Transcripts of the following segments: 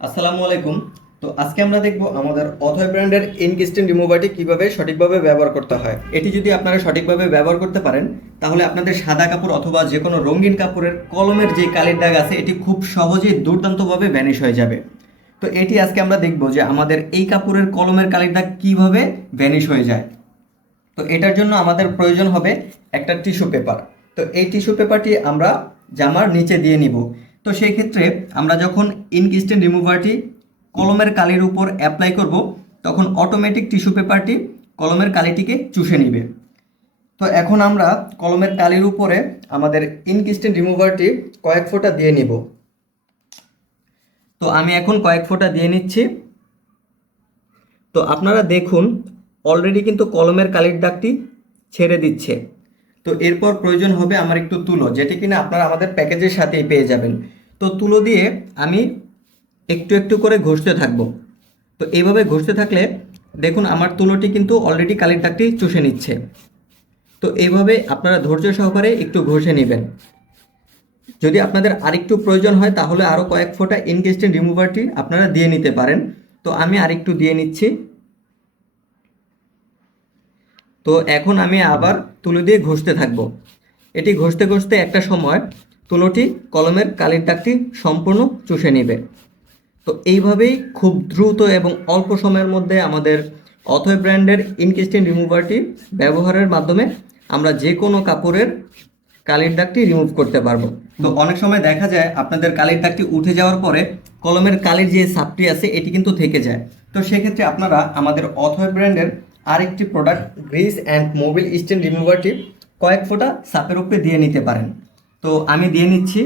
আসসালামু আলাইকুম। তো আজকে আমরা দেখব আমাদের অথয় ব্র্যান্ডের ইঙ্ক স্টেন রিমুভারটি কিভাবে সঠিকভাবে ব্যবহার করতে হয়। এটি যদি আপনারা সঠিকভাবে ব্যবহার করতে পারেন তাহলে আপনাদের সাদা কাপড় অথবা যে কোনো রঙিন কাপড়ের কলমের যে কালির দাগ আছে এটি খুব সহজেই দুর্দান্তভাবে ভ্যানিশ হয়ে যাবে। তো এটি আজকে আমরা দেখব যে আমাদের এই কাপড়ের কলমের কালির দাগ কিভাবে ভ্যানিশ হয়ে যায়। তো এটার জন্য আমাদের প্রয়োজন হবে একটা টিস্যু পেপার। তো এই টিস্যু পেপারটি আমরা জামার নিচে দিয়ে নিব। তো সেই ক্ষেত্রে আমরা যখন ইঙ্ক স্টেন রিমুভারটি কলমের কালির উপর অ্যাপ্লাই করব তখন অটোমেটিক টিস্যু পেপারটি কলমের কালিটিকে চুষে নিবে। তো এখন আমরা কলমের কালির উপরে আমাদের ইঙ্ক স্টেন রিমুভারটি কয়েক ফোঁটা দিয়ে নিব। তো আমি এখন কয়েক ফোঁটা দিয়ে নিচ্ছি। তো আপনারা দেখুন অলরেডি কিন্তু কলমের কালির দাগটি ছেড়ে দিচ্ছে। তো এরপর প্রয়োজন হবে আমার একটু তুলো, যেটি কিনা আপনারা আমাদের প্যাকেজের সাথেই পেয়ে যাবেন। তো তুলো দিয়ে আমি একটু একটু করে ঘষতে থাকবো। তো এইভাবে ঘষতে থাকলে দেখুন আমার তুলোটি কিন্তু অলরেডি কালির দাগটি চুষে নিচ্ছে। তো এইভাবে আপনারা ধৈর্য সহকারে একটু ঘষে নেবেন। যদি আপনাদের আরেকটু প্রয়োজন হয় তাহলে আরও কয়েক ফোঁটা ইঙ্ক স্টেন রিমুভারটি আপনারা দিয়ে নিতে পারেন। তো আমি আরেকটু দিয়ে নিচ্ছি। তো এখন আমি আবার তুলো দিয়ে ঘষতে থাকবো। এটি ঘষতে ঘষতে একটা সময় তুলোটি কলমের কালির দাগটি সম্পূর্ণ চুষে নেবে। তো এইভাবেই খুব দ্রুত এবং অল্প সময়ের মধ্যে আমাদের অথয় ব্র্যান্ডের ইঙ্ক স্টেন রিমুভারটি ব্যবহারের মাধ্যমে আমরা যে কোনো কাপড়ের কালির দাগটি রিমুভ করতে পারবো। তো অনেক সময় দেখা যায় আপনাদের কালির দাগটি উঠে যাওয়ার পরে কলমের কালির যে ছাপটি আছে এটি কিন্তু থেকে যায়। তো সেক্ষেত্রে আপনারা আমাদের অথয় ব্র্যান্ডের আরেকটি প্রোডাক্ট গ্রিস অ্যান্ড মোবিল স্টেন রিমুভারটি কয়েক ফোঁটা ছাপের উপরে দিয়ে নিতে পারেন। তো আমি দিয়ে নিচ্ছি।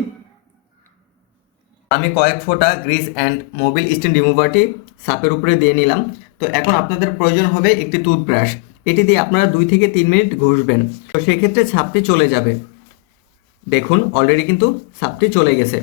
আমি কয়েক ফোঁটা গ্রিস অ্যান্ড মোবিল স্টেন রিমুভারটি ছাপের উপরে দিয়ে নিলাম। তো এখন আপনাদের প্রয়োজন হবে একটি টুথব্রাশ। এটি দিয়ে আপনারা 2 থেকে 3 মিনিট ঘষবেন। তো সেক্ষেত্রে ছাপটি চলে যাবে। দেখুন অলরেডি কিন্তু ছাপটি চলে গেছে।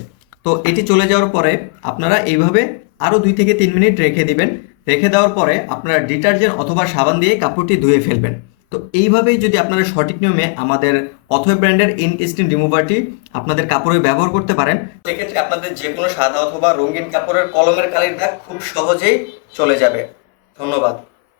তো এটি চলে যাওয়ার পরে আপনারা এইভাবে আরও 2 থেকে 3 মিনিট রেখে দিবেন। রেখে দেওয়ার পরে আপনারা ডিটারজেন্ট অথবা সাবান দিয়ে কাপড়টি ধুয়ে ফেলবেন। তো এইভাবেই যদি আপনারা সঠিক নিয়মে আমাদের অথয় ব্র্যান্ডের ইঙ্ক স্টেন রিমুভারটি আপনাদের কাপড়ে ব্যবহার করতে পারেন, সেক্ষেত্রে আপনাদের যে কোনো সাদা অথবা রঙিন কাপড়ের কলমের কালির দাগ খুব সহজেই চলে যাবে। ধন্যবাদ।